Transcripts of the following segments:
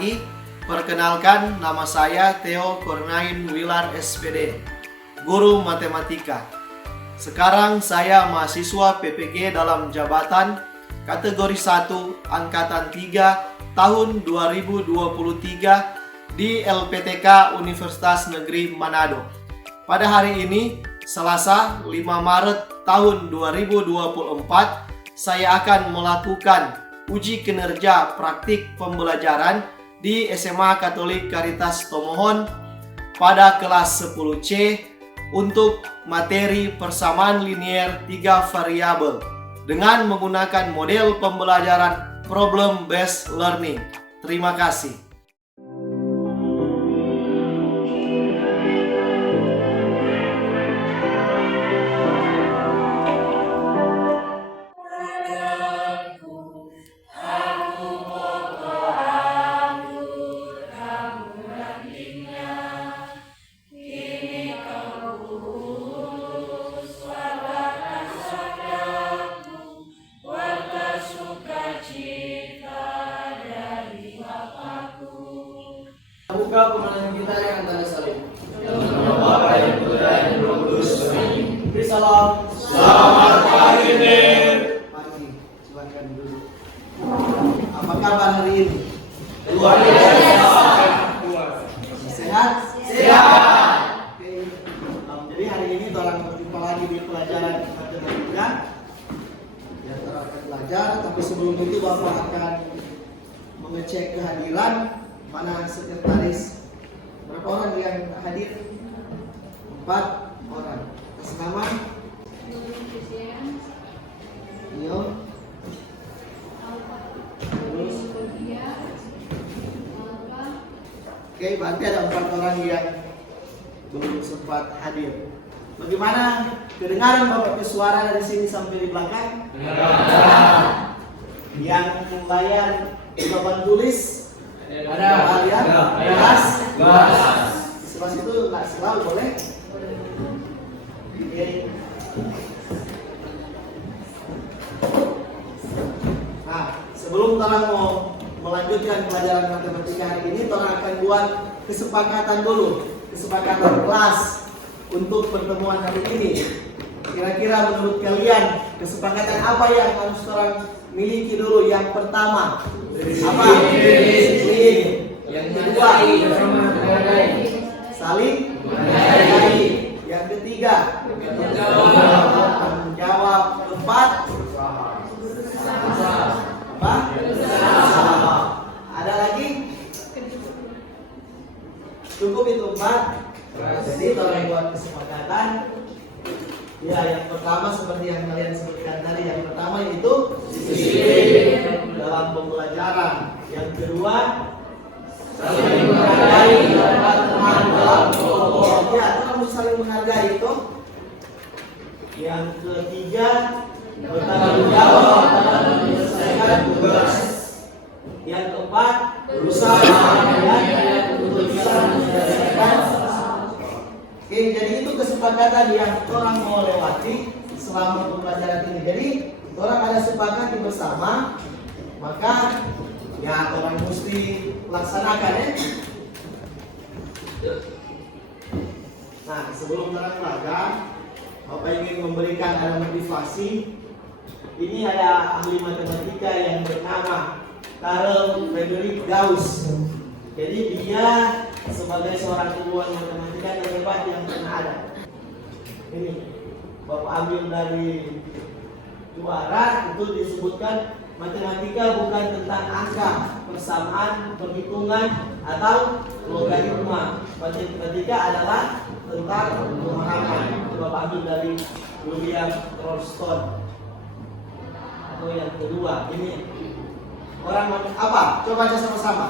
pagi. Perkenalkan, nama saya Theo Cornain Wilar SPD, guru matematika. Sekarang saya mahasiswa PPG dalam jabatan kategori 1 angkatan 3 tahun 2023 di LPTK Universitas Negeri Manado. Pada hari ini, Selasa 5 Maret tahun 2024, saya akan melakukan uji kinerja praktik pembelajaran di SMA Katolik Caritas Tomohon pada kelas 10C untuk materi persamaan linier 3 variabel dengan menggunakan model pembelajaran problem based learning. Terima kasih. Buka pengajian kita yang antara saling. Bapa yang Putra yang Roh Kudus. Beri salam. Selamat pagi, Nen. Pagi, silakan duduk. Apa kabar hari ini? Luar biasa. Sehat? Sehat. Oke. Jadi hari ini orang berjumpa lagi di pelajaran matematika. Ya, kita akan belajar, tapi sebelum itu Bapak akan mengecek kehadiran. Mana sekretaris? Berapa orang yang hadir? 4 orang. Atas nama? Iyo. Terus? Oke, berarti ada 4 orang yang belum sempat hadir. Bagaimana kedengaran Bapak suara dari sini sampai di belakang? Yang layar di papan tulis? Ada ya? Jelas? Jelas itu nggak selalu boleh? Oke. Nah, sebelum orang mau melanjutkan pelajaran matematika hari ini, orang akan buat kesepakatan dulu, kesepakatan kelas untuk pertemuan hari ini. Kira-kira menurut kalian kesepakatan apa yang harus orang miliki dulu? Yang pertama apa? Yang kedua saling menghargai. Yang ketiga tanggung jawab. Keempat apa? Ada lagi? Cukup itu 4. Jadi kalau buat kesepakatan, ya yang pertama seperti yang kalian sebutkan tadi, yang pertama yaitu disiplin dalam pembelajaran. Yang kedua saling menghargai teman dalam kelompok. Ya, kamu saling menghargai itu. Yang ketiga bertanggung jawab dalam menyelesaikan tugas. Yang keempat berusaha untuk bisa menyelesaikan. Oke, jadi itu kesepakatan yang orang mau lewati selama pembelajaran ini. Jadi orang ada sepakati bersama, maka ya orang mesti laksanakan ya. Nah, sebelum orang belajar, Bapak ingin memberikan ada motivasi. Ini ada ahli matematika yang bernama Karl Friedrich Gauss. Jadi dia sebagai seorang ilmuwan matematika terhebat yang pernah ada. Ini Bapak ambil dari juara, itu disebutkan matematika bukan tentang angka, persamaan, perhitungan, atau logaritma. Matematika adalah tentang pemahaman. Bapak ambil dari William Rolston. Atau yang kedua, ini orang apa? Coba baca sama-sama.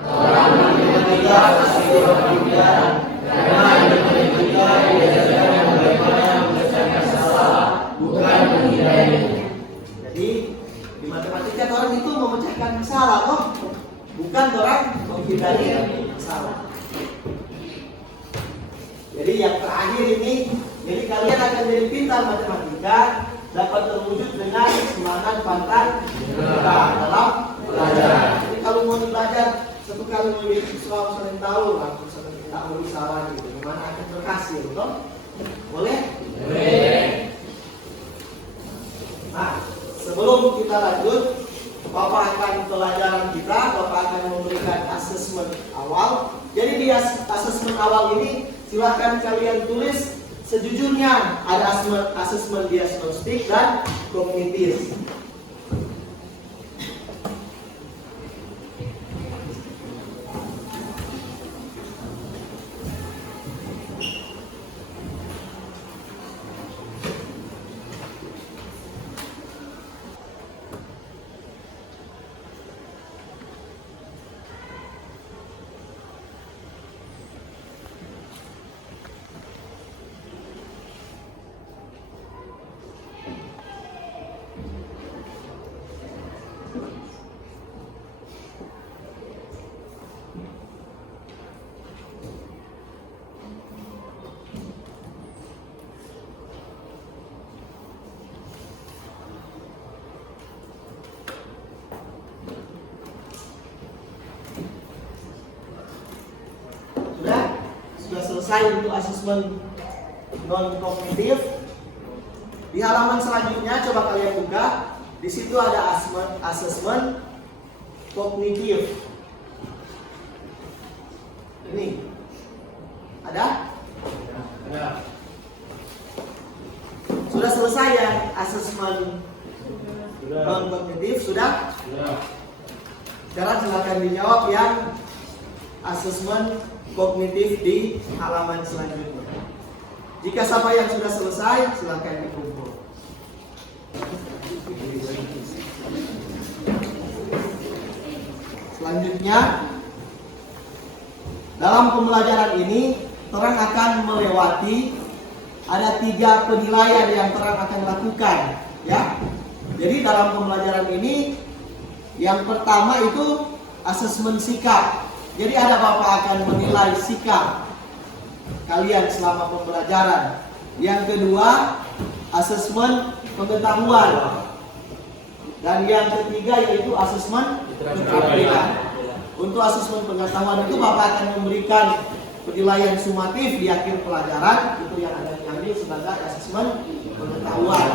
Orang matematika pasti berpikiran karena matematika diajarkan bagaimana menyelesaikan masalah, bukan menghindari. Jadi di matematika orang itu memecahkan masalah, toh bukan orang menghindari masalah. Jadi yang terakhir ini, jadi kalian akan jadi pintar matematika, dapat terwujud dengan semangat pantang dalam belajar. Jadi kalau mau belajar satu kali memiliki selama Senin tahun atau Senin tidak berusaha gitu, gimana akan berhasil, toh? Boleh? Boleh. Nah, sebelum kita lanjut, Bapak akan pelajaran kita, Bapak akan memberikan asesmen awal. Jadi di asesmen awal ini silakan kalian tulis sejujurnya, ada asesmen diagnostik dan kognitif. Sudah selesai untuk asesmen non kognitif. Di halaman selanjutnya coba kalian buka. Di situ ada asesmen kognitif. Ini ada? Sudah selesai ya asesmen non kognitif? Sudah? Sekarang silakan dijawab yang asesmen kognitif di halaman selanjutnya. Jika siapa yang sudah selesai, silakan dikumpul. Selanjutnya, dalam pembelajaran ini Terang akan melewati ada 3 penilaian yang Terang akan lakukan, ya. Jadi dalam pembelajaran ini yang pertama itu asesmen sikap. Jadi ada Bapak akan menilai sikap kalian selama pembelajaran. Yang kedua, asesmen pengetahuan. Dan yang ketiga yaitu asesmen keterampilan. Untuk asesmen pengetahuan itu Bapak akan memberikan penilaian sumatif di akhir pelajaran, itu yang akan diambil sebagai asesmen pengetahuan.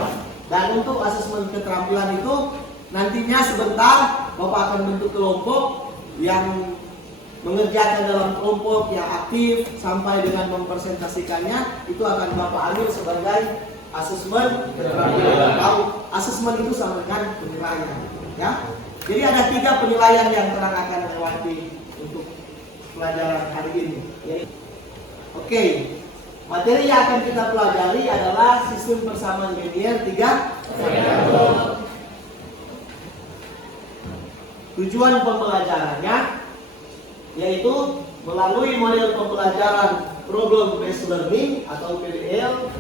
Dan untuk asesmen keterampilan itu nantinya sebentar Bapak akan bentuk kelompok yang mengerjakan dalam kelompok yang aktif sampai dengan mempresentasikannya, itu akan Bapak ambil sebagai asesmen keterampilan atau asesmen itu sama dengan penilaian, ya. Jadi ada 3 penilaian yang Terang akan lewati untuk pelajaran hari ini. Oke, materi yang akan kita pelajari adalah sistem persamaan linear 3 variabel. Tujuan pembelajarannya yaitu melalui model pembelajaran Problem Based Learning atau PBL,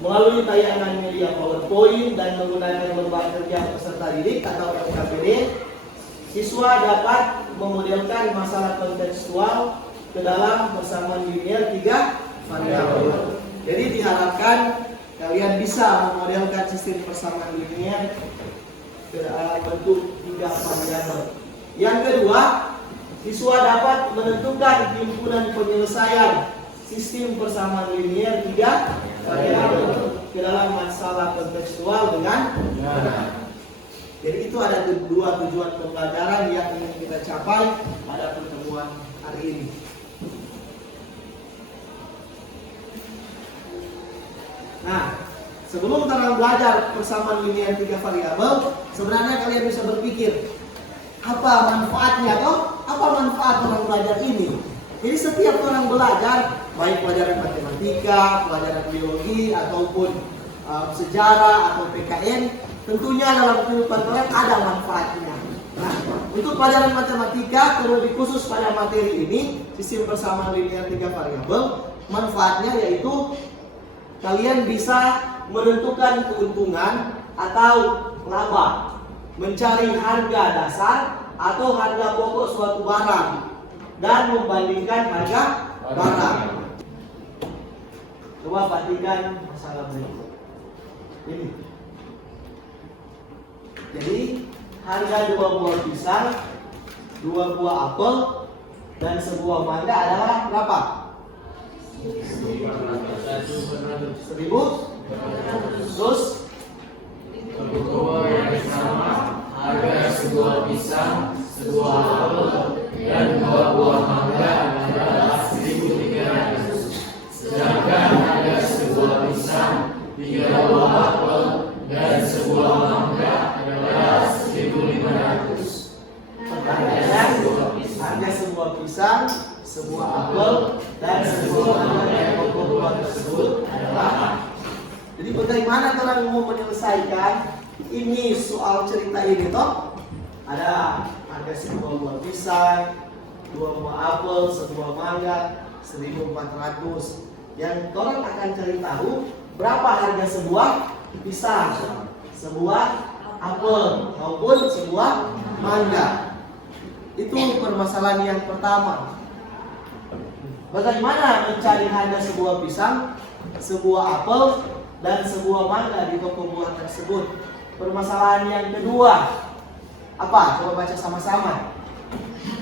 melalui tayangan media PowerPoint dan menggunakan lembar kerja peserta didik atau LKPD, siswa dapat memodelkan masalah kontekstual ke dalam persamaan linear 3 variabel. Jadi diharapkan kalian bisa memodelkan sistem persamaan linear ke dalam bentuk 3 variabel. Yang kedua, siswa dapat menentukan himpunan penyelesaian sistem persamaan linear 3 variabel ke dalam masalah kontekstual dengan benar. Jadi itu ada 2 tujuan pembelajaran yang ingin kita capai pada pertemuan hari ini. Nah, sebelum Terang belajar persamaan linear 3 variabel, sebenarnya kalian bisa berpikir, apa manfaatnya toh? Apa manfaat orang belajar ini? Jadi setiap orang belajar, baik pelajaran matematika, pelajaran biologi, ataupun sejarah atau PKN, tentunya dalam kehidupan orang ada manfaatnya. Nah, untuk pelajaran matematika, terlebih khusus pada materi ini, sistem persamaan linear 3 variabel, manfaatnya yaitu kalian bisa menentukan keuntungan atau laba, mencari harga dasar atau harga pokok suatu barang, dan membandingkan harga barang. Coba perhatikan masalah berikut ini. Jadi harga 2 buah pisang, 2 buah apel, dan sebuah mangga adalah berapa? 1.000. Terus Harga sebuah pisang, sebuah apel, dan 2 buah mangga adalah 1.300. Sedangkan harga sebuah pisang, 3 buah apel, dan sebuah mangga adalah 1.500. pertanyaannya, harga sebuah pisang, sebuah apel, dan sebuah mangga yang pokok tersebut adalah. Jadi bagaimana orang mau menyelesaikan ini soal cerita ini toh? Ada harga sebuah buah pisang, 2 buah apel, sebuah mangga, 1.400. Yang orang akan cari tahu berapa harga sebuah pisang, sebuah apel maupun sebuah mangga. Itu permasalahan yang pertama. Bagaimana mencari harga sebuah pisang, sebuah apel, dan sebuah mangga di toko buah tersebut? Permasalahan yang kedua apa? Coba baca sama-sama.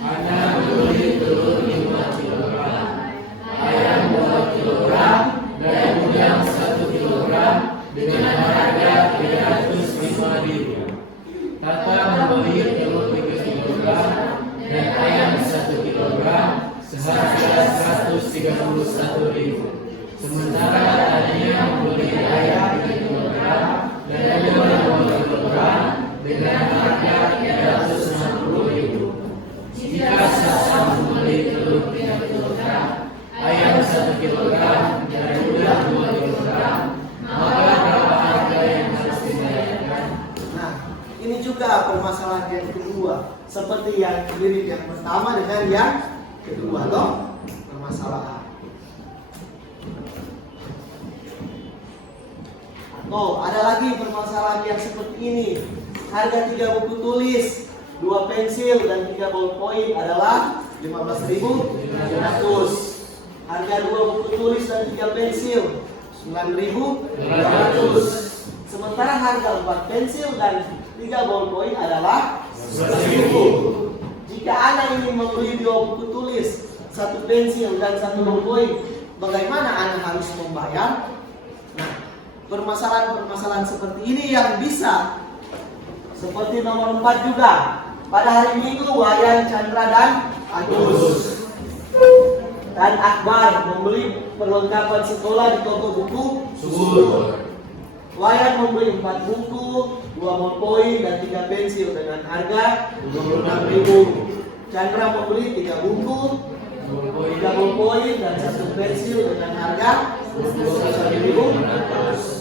Ana membeli telur 5 kilogram, ayam 2 kilogram, dan udang 1 kilogram dengan harga 305.000. Tata membeli telur 3 kilogram dan ayam 1 kilogram seharga 131.000. Sementara tadinya membeli ayam 3 kilogram dan udang 2 kilogram dengan harga 360.000. Jika sama membeli telur 3 kilogram, ayam 1 kilogram, dan udang 2 kilogram, maka berapa harga yang harus dibayarkan? Nah, ini juga permasalahan yang kedua. Seperti yang mirip yang pertama dengan yang kedua toh permasalahan. Oh, ada lagi permasalahan yang seperti ini. Harga 3 buku tulis, 2 pensil, dan 3 ballpoint adalah 15.500. Harga 2 buku tulis dan 3 pensil 9.500. Sementara harga 4 pensil dan 3 ballpoint adalah 10.000. Jika Anda ingin membeli 2 buku tulis, 1 pensil, dan 1 ballpoint, bagaimana Anda harus membayar? Nah, permasalahan-permasalahan seperti ini yang bisa seperti nomor 4 juga. Pada hari Minggu Wayan, Chandra, dan Agus dan Akbar membeli perlengkapan sekolah di toko buku Subur. Wayan membeli 4 buku, 2 ballpoint, dan 3 pensil dengan harga 26.000. Chandra membeli 3 buku, 3 ballpoint, dan 1 pensil dengan harga 21.500.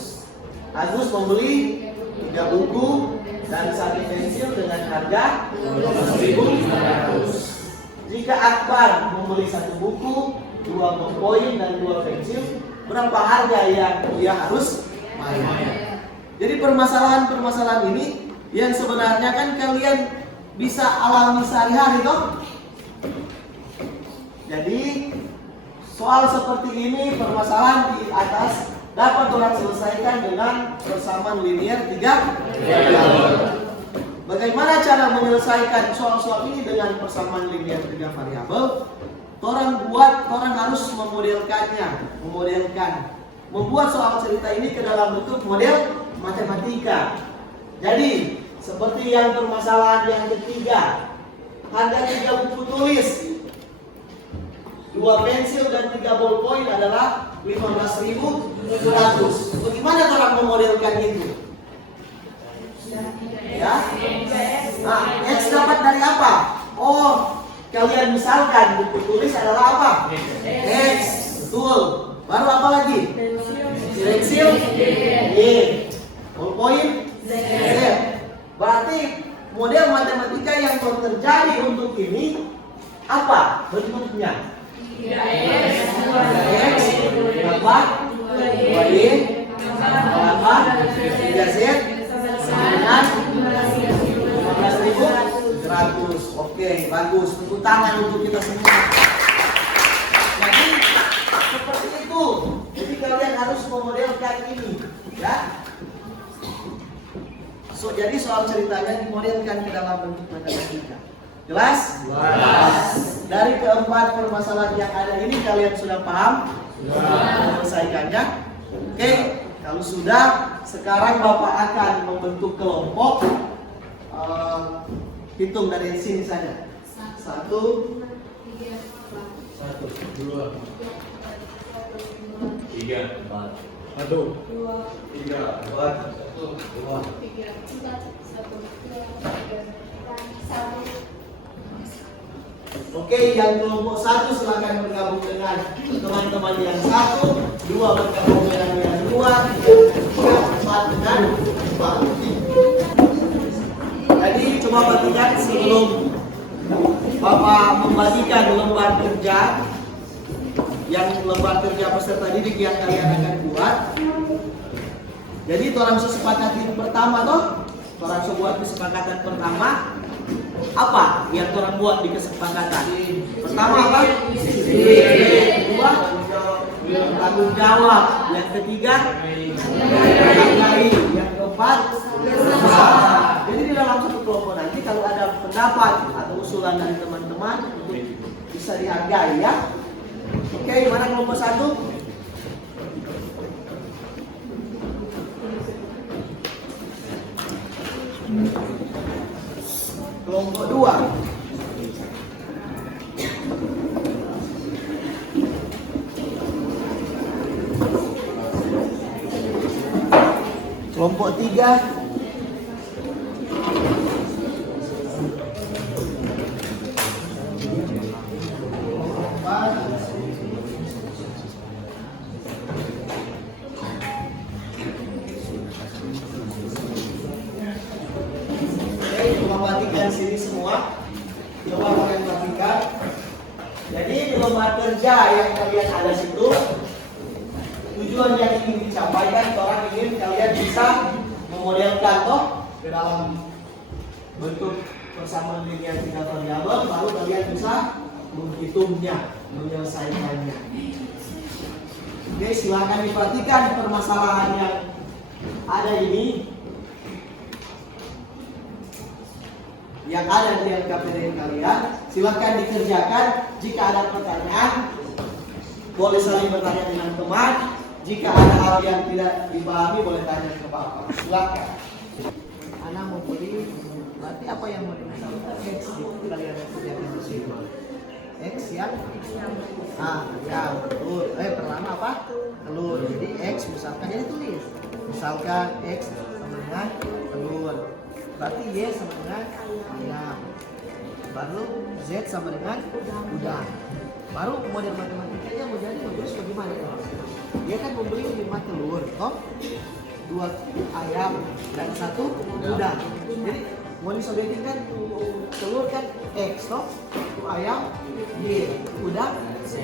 Agus membeli 3 buku dan 1 pensil dengan harga 12.500. Jika Akbar membeli 1 buku, 2 ballpoint, dan 2 pensil, berapa harga yang dia harus bayar? Jadi permasalahan-permasalahan ini yang sebenarnya kan kalian bisa alami sehari-hari toh. Jadi soal seperti ini, permasalahan di atas dapat orang selesaikan dengan persamaan linear 3 variabel. Bagaimana cara menyelesaikan soal-soal ini dengan persamaan linear 3 variabel? Orang harus memodelkannya, membuat soal cerita ini ke dalam bentuk model matematika. Jadi seperti yang permasalahan yang ketiga, harga 3 buku tulis, 2 pensil, dan 3 ballpoint adalah 15.700. Bagaimana cara memodelkan itu? Ya? Nah, X dapat dari apa? Oh, kalian misalkan buku tulis adalah apa? X, betul. Baru apa lagi? Pensil, Y. Ballpoint, Z. Berarti model matematika yang terjadi untuk ini apa bentuknya? 3X, berapa? 2Y, berapa? 3Z, dengan 15.700. Oke, bagus. Tepuk tangan untuk kita semua. Jadi seperti itu. Jadi kalian harus memodelkan ini, ya. Jadi soal ceritanya dimodelkan ke dalam bentuk matematika. Jelas? Jelas. dari keempat permasalahan yang ada ini kalian sudah paham? Menyelesaikannya. Oke, kalau sudah, sekarang Bapak akan membentuk kelompok. Hitung dari sini saja. 1, 2, 3, 4. Aduh. 3, 4, 2. Oke, yang kelompok 1 silakan bergabung dengan teman-teman yang 1, 2 bergabung dengan yang 2, 3, 4 dengan 4. Jadi coba perhatikan sebelum Bapak membagikan lembar kerja, yang lembar kerja peserta didik yang kalian akan buat. Jadi orang sepakati pertama toh, orang buat kesepakatan pertama apa yang orang buat di kesepakatan? Pertama apa? Kedua, tanggung jawab. Yang ketiga, menghargai. Yang keempat, jadi di dalam satu kelompok nanti kalau ada pendapat atau usulan dari teman-teman bisa dihargai ya. Oke, mana kelompok 1? Kelompok 2. Kelompok 3. Sini semua, coba kalian perhatikan. Jadi di lembar kerja yang kalian ada situ, tujuan yang ingin disampaikan, orang ingin kalian bisa memodelkan toh ke dalam bentuk persamaan linear 3 variabel, baru kalian bisa menghitungnya, menyelesaikannya. Oke, silakan diperhatikan permasalahan yang ada ini. Yang ada di LKPD kalian, silakan dikerjakan. Jika ada pertanyaan, boleh saling bertanya dengan teman. Jika ada hal yang tidak dipahami, boleh tanya ke Bapak. Silakan. Ana mau beli, berarti apa yang mau dimaksudkan? X itu kalian kerjakan di sini. X yang ya betul. Pertama apa? Telur. Jadi X misalkan jadi tulis. Misalkan X sama dengan telur. Berarti Y sama dengan ayam. Baru Z sama dengan udang. Baru model matematikanya mau jadi terus bagaimana? Dia kan membeli 5 telur, toh 2 ayam dan 1 udang. Jadi mau disobekin kan telur kan X, toh ayam Y, udang Z.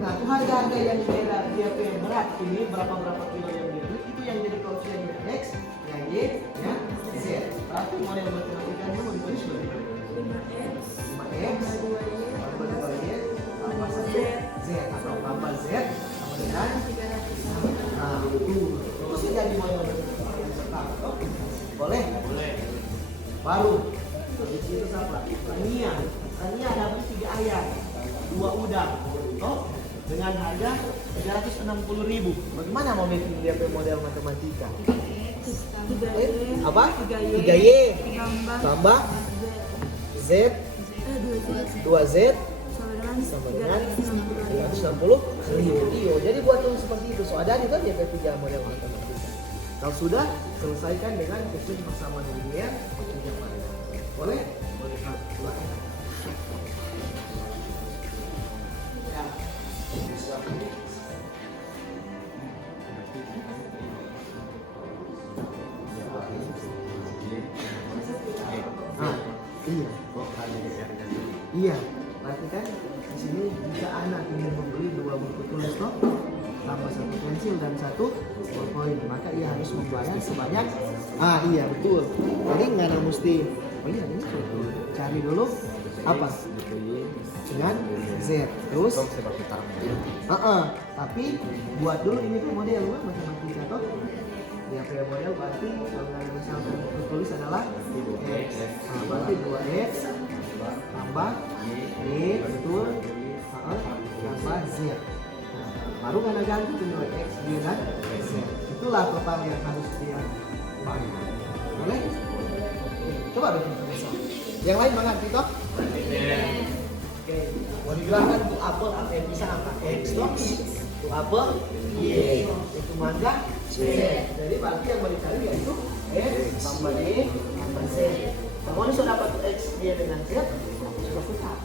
Nah, itu harga yang beda dia berat ini berapa kilo yang dia beli, itu yang jadi koefisien X, yang Y, yang Z. Berarti model matematikanya mau ditulis bagaimana? 5X tambah Y tambah Z atau tambah Z sama dengan terus ini jadi model matematika pertama. Boleh? Boleh. Baru habis itu apa? Tania ada 3 ayam, 2 udang, toh dengan harga 360.000. Bagaimana mau bikin dia model matematika? Apa? 3Y tambah Z 2Z sama dengan 360.000. Jadi buat tulis seperti itu. So ada itu dia ketiga model matematika. Kalau sudah selesaikan dengan kecil persamaan linear. Boleh? Boleh. Iya, berarti kan di sini jika anak ingin membeli 2 buku tulis toh, tambah 1 pensil dan 1 ballpoint, maka ia harus membayar sebanyak iya betul. Jadi nggak ada mesti ini cari dulu apa dengan Z terus tapi buat dulu ini tuh model matematika toh. Dia punya model berarti kalau misalkan tulis adalah X, berarti 2X tambah Y, betul. Tambah Z. Nah, baru karena ganti dengan X dengan Z. Itulah total yang harus dia bagi. Boleh? Coba dong. Yang lain mana kita? Oke, mau dibilangkan untuk apel apa yang bisa angka X dong? Untuk apel Y, itu mangga Z. Jadi berarti yang mau dicari yaitu X tambah Y tambah Z. Kamu sudah dapat X Y dengan Z, sudah tetap.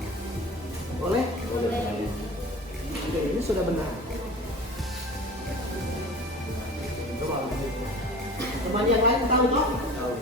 Boleh? Boleh. Oke, ini sudah benar. Coba. Teman yang lain tahu toh? Tahu.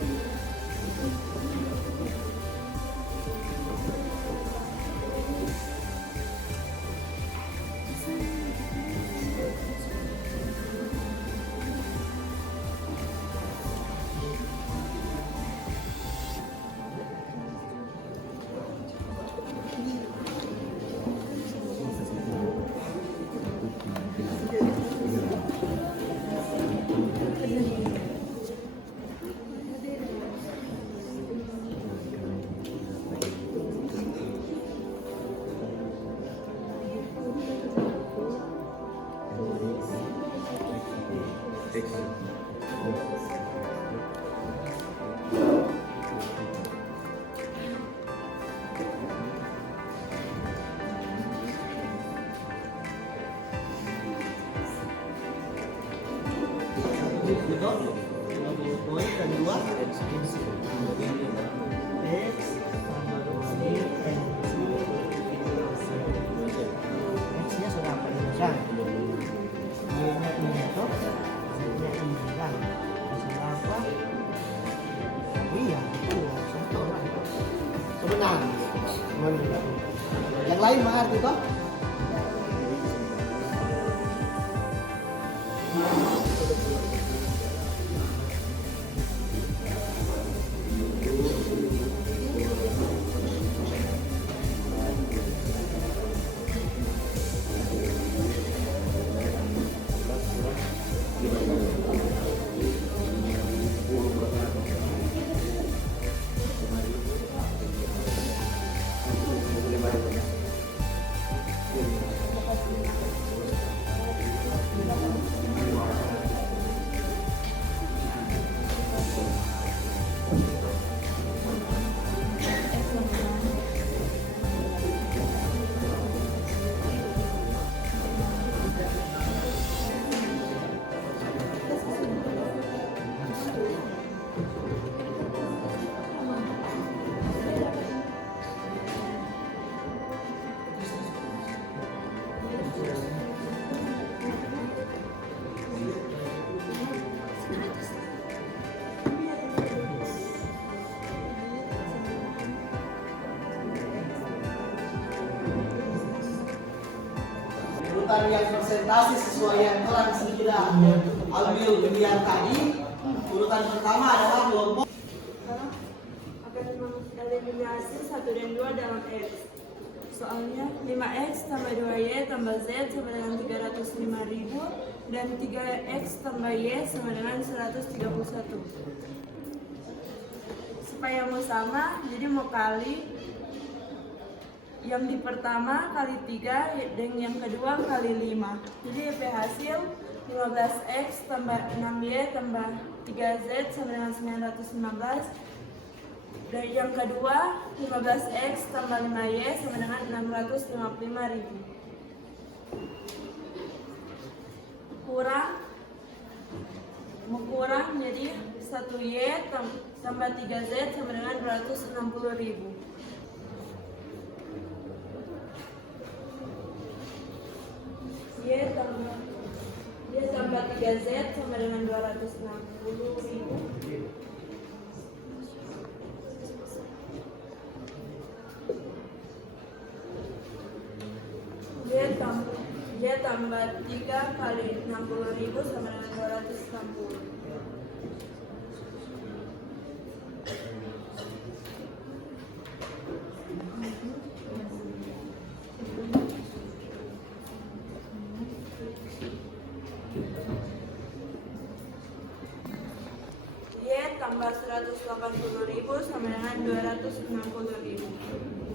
Poin kedua X tambah 2Y X nya sudah apa ini kan? Y nya ini toh, Z nya ini kan? Masalah apa? Oh iya, itu contoh lah. Sebenarnya, yang lain mengerti toh? Urutan yang presentasi sesuai yang telah sudah ambil bagian tadi. Urutan pertama adalah kelompok akan eliminasi 1 dan 2 dalam X. Soalnya 5X tambah 2Y tambah Z sama dengan 305.000 dan 3X tambah Y sama dengan 131. Supaya mau sama, jadi mau kali yang di pertama kali 3 dan yang kedua kali 5. Jadi EP hasil 15X tambah 6Y tambah 3Z sama dengan 915. Dan yang kedua 15X tambah 5Y sama dengan 655.000. Kurang jadi 1Y tambah 3Z sama dengan 260.000. Y tambah 3Z sama dengan 260.000. Y tambah 3 kali 60.000 sama dengan 260. Y tambah 180.000 sama dengan 260.000.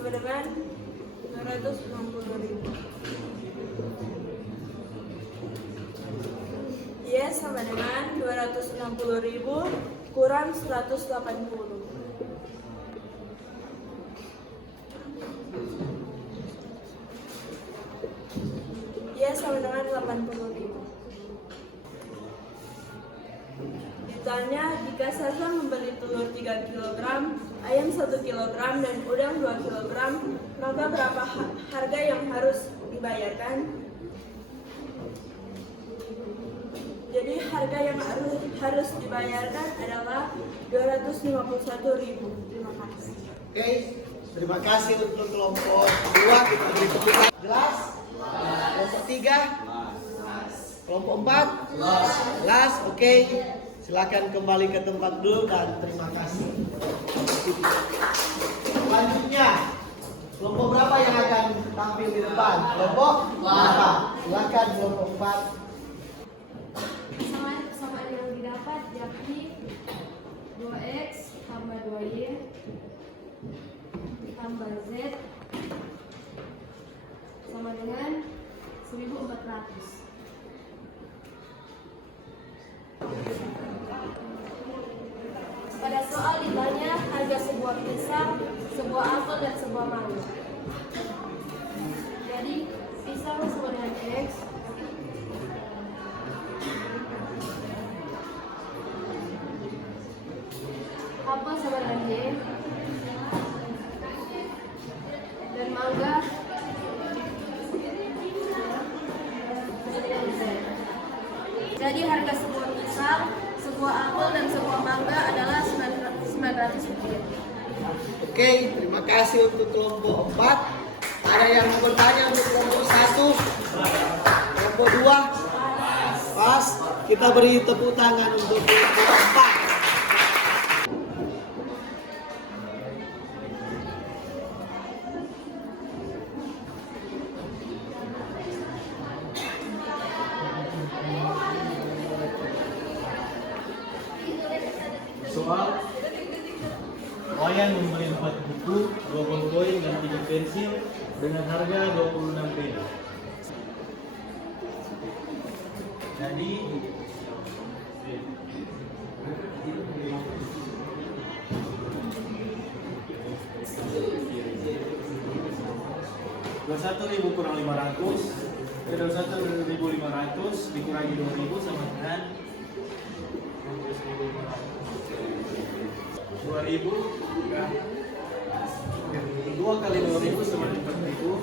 sama dengan 260.000. Y sama dengan 260.000 kurang 180. Y sama dengan 80.000. Ditanya, jika Sasa membeli telur 3 kg, ayam 1 kg, dan udang 2 kg, maka berapa harga yang harus dibayarkan? Jadi harga yang harus dibayarkan adalah 251.000. Terima kasih. Oke, terima kasih untuk kelompok 2. Kita beri tepukan. Jelas? Kelompok 3? Kelompok 4? Jelas? Oke. Silakan kembali ke tempat dulu dan terima kasih. Selanjutnya, kelompok berapa yang akan tampil di depan? Kelompok 4. Silakan kelompok 4. Persamaan yang didapat yakni 2x tambah 2y tambah z sama dengan 1400. Pada soal ditanya harga sebuah pisang, sebuah apel, dan sebuah mangga. Jadi pisang sama dengan x, apel sama dengan y, dan mangga sama dengan z. Jadi harga sebuah pisang, sebuah apel, dan sebuah mangga adalah 900 rupiah. Oke, terima kasih untuk kelompok 4. Ada yang mau bertanya untuk kelompok 1? Kelompok 2? Pas. Kita beri tepuk tangan untuk kelompok 4. Soal Wayan membeli 4 buku, 2 ballpoint dan 3 pensil dengan harga 26.000. Jadi Rp21.000 kurang 500, 21.500 dikurangi 2.000 sama dengan 2.000 2 kali 2.000 sama dengan 4.000.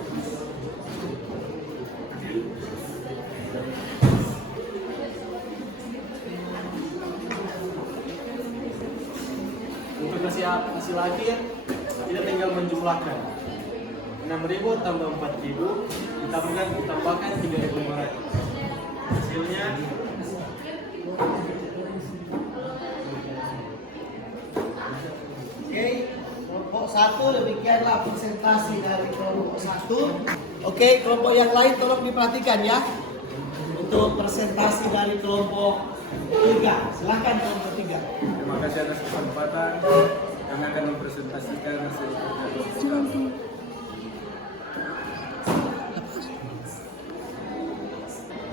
Untuk hasil akhir kita tinggal menjumlahkan 6.000 tambah 4.000 ditambahkan 3.500. Hasilnya Oke, kelompok 1 demikianlah presentasi dari kelompok 1. Oke, kelompok yang lain tolong diperhatikan ya. Untuk presentasi dari kelompok 3. Silakan kelompok 3. terima kasih atas kesempatan. Kami akan mempresentasikan hasil kerja.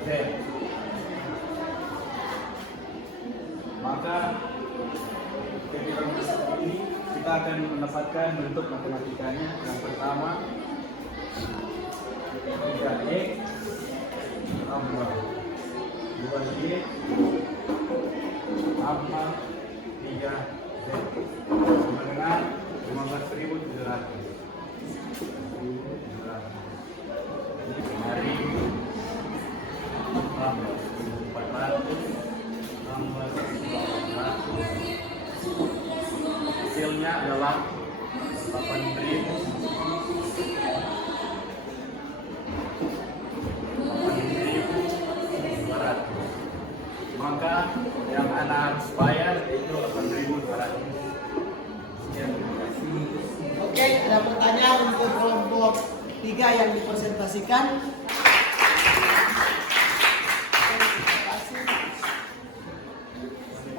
Oke. Maka kegiatan ini kita akan mendapatkan bentuk matematikanya. Yang pertama 3x tambah 2y tambah 3z sama dengan 15.700. Hari tambah 1.400 tambah 1.400, hasilnya adalah 8.000. Maka yang anak harus bayar itu 8.200. Sekian, terima kasih. Oke, ada pertanyaan untuk kelompok 3 yang dipresentasikan.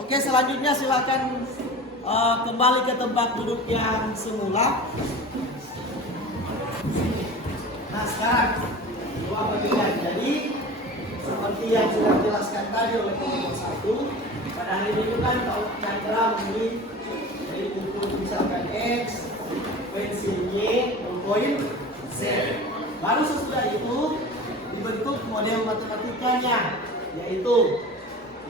Oke, selanjutnya silakan kembali ke tempat duduk yang semula. Nah sekarang dua bagian. Jadi seperti yang sudah dijelaskan tadi oleh kelompok 1, pada hari ini kan kalau Chandra memilih dari buku misalkan X, pensil Y, ballpoint Z. Baru sesudah itu dibentuk model matematikanya, yaitu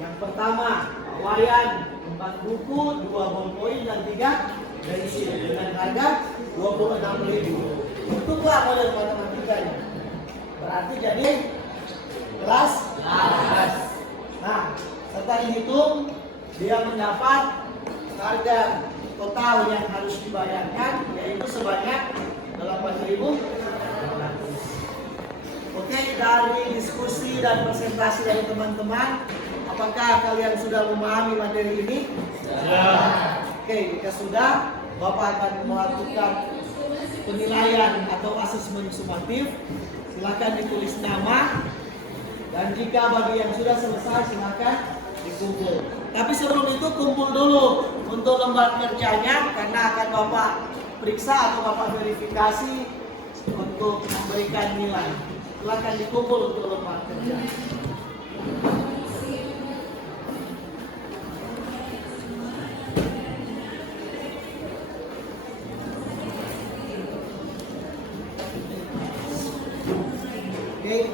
yang pertama wayan 4 buku, 2 ballpoint dan 3 pensil dengan harga 26.000. Bentuklah model matematikanya. Berarti jadi kelas. Nah, setelah dihitung dia mendapat harga total yang harus dibayarkan yaitu sebanyak 8.500. Oke, dari diskusi dan presentasi dari teman-teman, apakah kalian sudah memahami materi ini? Oke, jika sudah, Bapak akan melakukan penilaian atau asesmen sumatif. Silakan ditulis nama, dan jika bagi yang sudah selesai silakan dikumpul. Tapi sebelum itu kumpul dulu untuk lembar kerjanya, karena akan Bapak periksa atau Bapak verifikasi untuk memberikan nilai. Silakan dikumpul untuk lembar kerja. Oke.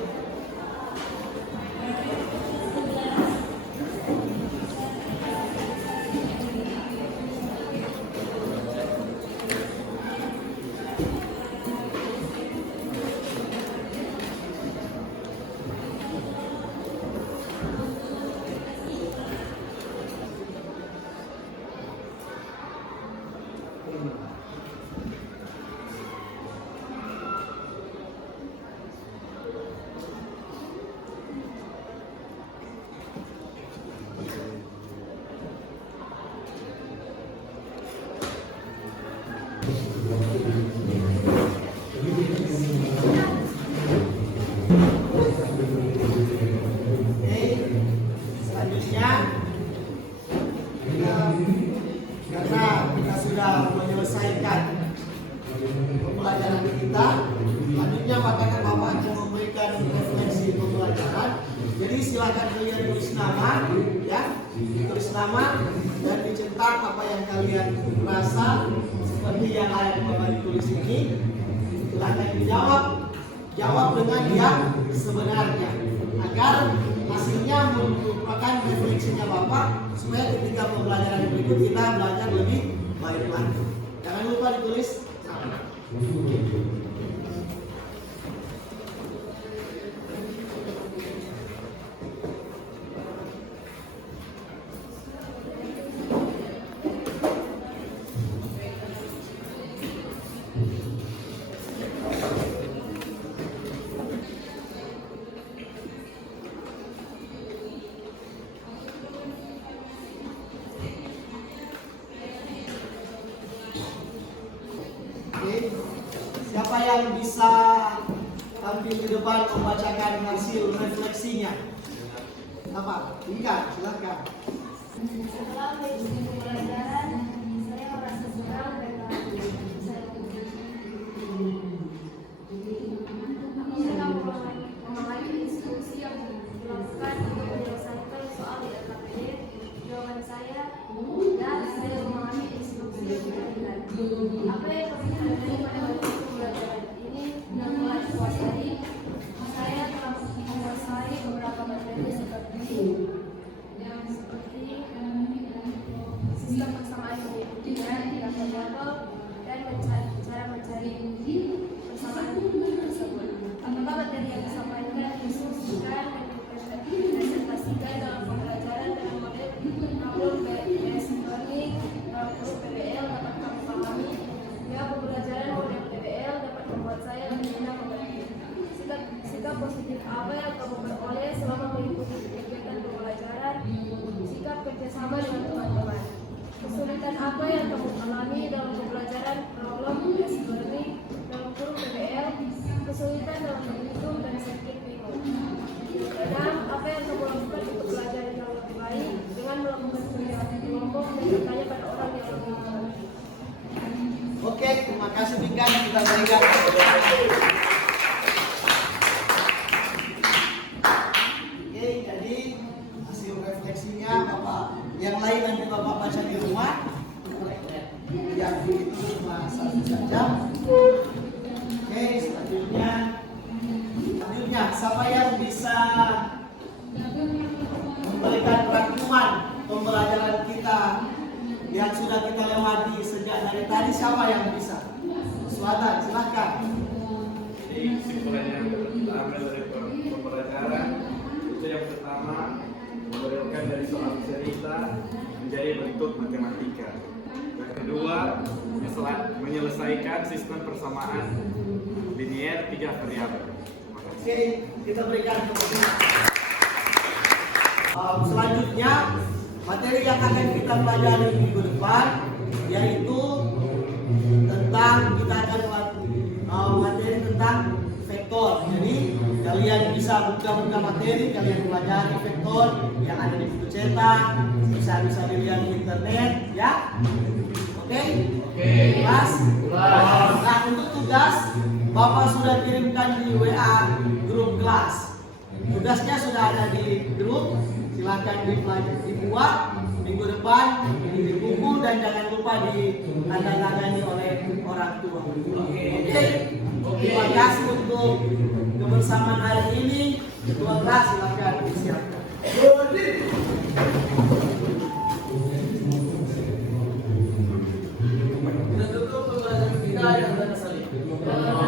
Selanjutnya karena kita sudah menyelesaikan pembelajaran kita, selanjutnya maka Bapak akan memberikan referensi pembelajaran. Jadi silakan kalian tulis nama, ya, tulis nama dan dicetak apa yang kalian rasa seperti yang ayat Bapak ditulis ini. Silakan dijawab, jawab dengan yang sebenarnya agar hasilnya merupakan refleksinya Bapak, supaya ketika pembelajaran berikut kita belajar lebih baik lagi. Jangan lupa ditulis nama. Oke. Siapa yang bisa tampil di depan membacakan hasil refleksinya? Apa? Tinggal, silakan. Setelah mengikuti pembelajaran, saya merasa senang dan bahagia. Aku sedang memahami instruksi yang dilakukan untuk menyelesaikan soal di LKPD. Jawaban saya, dan saya memahami instruksi yang diberikan. Apa yang kami pelajari pada waktu pembelajaran ini dan mulai dikuasai, saya telah menguasai beberapa materi seperti sistem persamaan dengan variabel, tadi siapa yang bisa? Selatan, silahkan. Jadi kesimpulan yang diambil dari pembelajaran itu yang pertama memberikan dari soal cerita menjadi bentuk matematika. Yang kedua menyelesaikan sistem persamaan linier 3 variabel. Terima kasih. Oke, kita berikan kepada selanjutnya materi yang akan kita pelajari minggu depan yaitu tentang kita akan materi tentang vektor. Jadi kalian bisa buka materi, kalian pelajari vektor yang ada di buku cetak, bisa dilihat di internet, ya. Oke? Kelas. Nah, untuk tugas Bapak sudah kirimkan di WA grup kelas. Tugasnya sudah ada di grup, silakan dibuat minggu depan di buku dan jangan lupa ditanda-tangani oleh orang tua. Oke. Terima kasih untuk kebersamaan hari ini. Ketua kelas silakan disiapkan. Kita tutup pembelajaran kita yang sudah selesai.